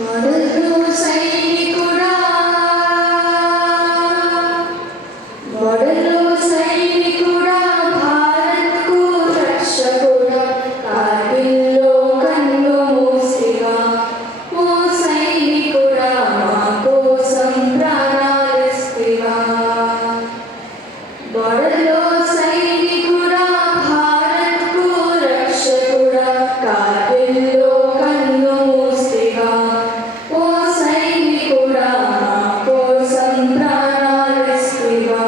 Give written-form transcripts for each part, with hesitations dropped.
వరదు సైనికుడా వరదు సైనికుడా భారత్కు రక్షకుడా కార్గిల్లో కన్ను మూసిగా ఓ సైనికుడా మా కోసం ప్రాణాలిస్తివా వరదు సైనికుడా భారత్కు రక్షకుడా కార్గిల్లో కన్ను మూసిగా ఓ సైనికుడా మా కోసం ప్రాణాలిస్తివా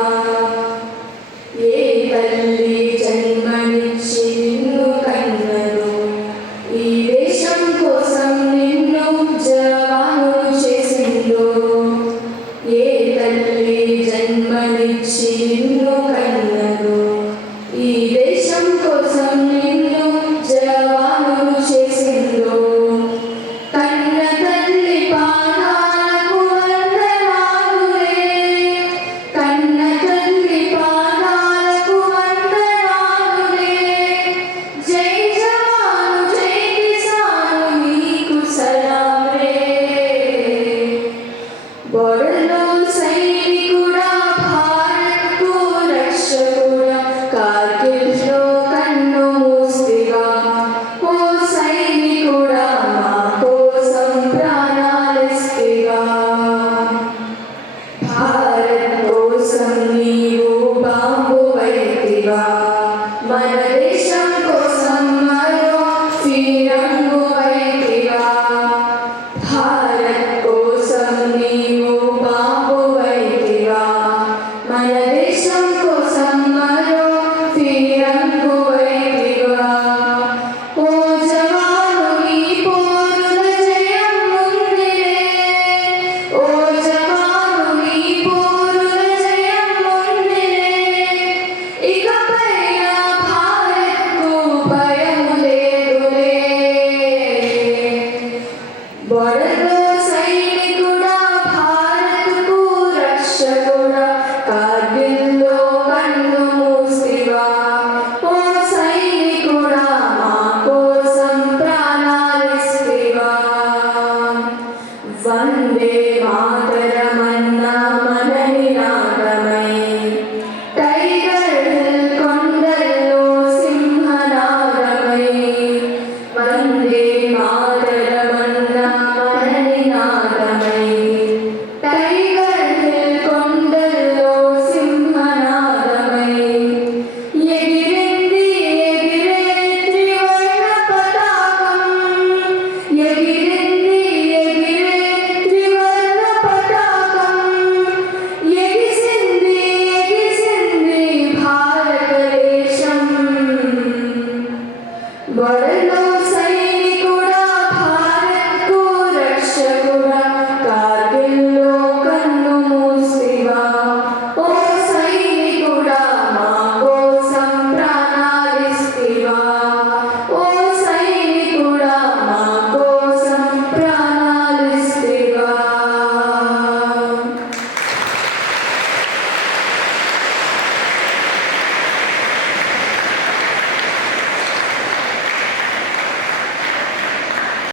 ఏ తల్లి జన్మనిచ్చి నిన్ను కన్నదో ఈ దేశం కోసం నిన్ను జవాను చేసిందో ఏ తల్లి జన్మనిచ్చి నిన్ను కన్నదో ఈ దేశం కోసం నిన్ను జవాను చేసిందో కన్న తల్లి పాదాలకు వందనాలులే కన్న తల్లి పాదాలకు వందనాలులే జై జవాను జై కిసాను నీకు సలాం రే బోర్డర్లో సైనికుడా భారత్కు రక్షకుడా కార్గిల్లో కన్ను మూసిగా ఓ సైనికుడా మా కోసం ప్రాణాలిస్తిగా భారత్ కోసం నీవు బాంబువైతివా మన దేశం కోసం మరో ఫిరంగువైతివా భారత్ కోసం నీవు బాంబువైతివా మన దేశం కోసం మరో ఫిరంగువైతివా ఓ జవాను నీ పోరుల జయం ముందిరే ఓ జవాను నీ పోరుల జయం ముందిరే ఇకపైన భారత్కు భయము లేదులే బోర్డర్లో సైనికుడా భారత్కు రక్షకుడా కార్గిల్లో కన్ను మూసిగా ఓ సైనికుడా మా కోసం ప్రాణాలిస్తివా వందే మాతరమన్న మన నినాదమై టైగర్ హిల్ కొండల్లో సింహనాదమై వందే మాతరమన్న